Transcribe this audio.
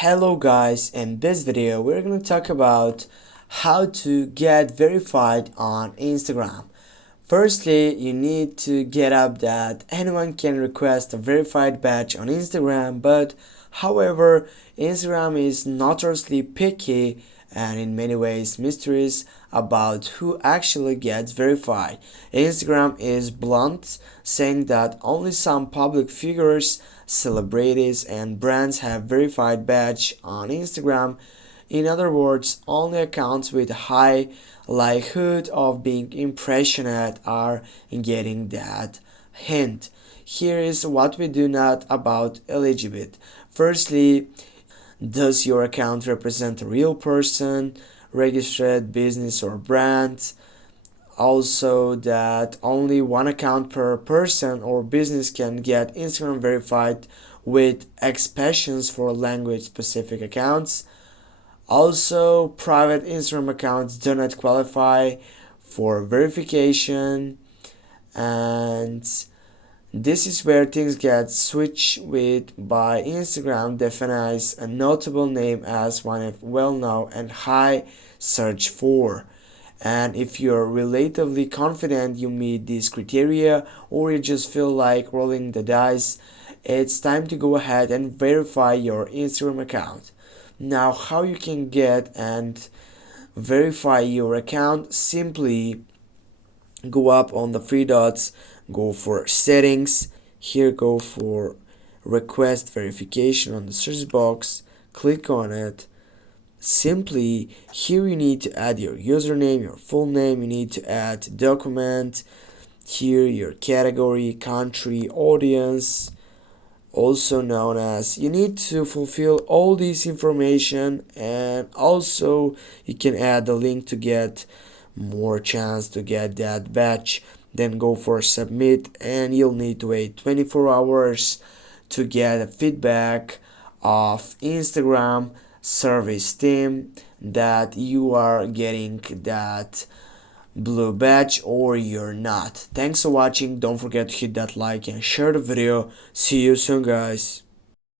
Hello guys, in this video we're going to talk about how to get verified on Instagram. Firstly, you need to get up that anyone can request a verified badge on Instagram, but however, Instagram is notoriously picky and in many ways mysterious about who actually gets verified. Instagram is blunt, saying that only some public figures, celebrities, and brands have verified badge on Instagram. In other words, only accounts with high likelihood of being impressionate are getting that hint. Here is what we do not about eligibility. Firstly, does your account represent a real person, registered business or brand? Also, that only one account per person or business can get Instagram verified with exceptions for language specific accounts. Also, private Instagram accounts do not qualify for verification, and this is where things get switched with by Instagram defines a notable name as one of well-known and high search for. And if you're relatively confident you meet these criteria or you just feel like rolling the dice, it's time to go ahead and verify your Instagram account. Now, how you can get and verify your account? Simply go up on the three dots, go for settings, here go for request verification on the search box, click on it. Simply here you need to add your username, your full name, you need to add document, here your category, country, audience, also known as. You need to fulfill all this information, and also you can add the link to get more chance to get that badge. Then go for submit, and you'll need to wait 24 hours to get a feedback of Instagram service team that you are getting that blue badge or you're not. Thanks for watching. Don't forget to hit that like and share the video. See you soon, guys.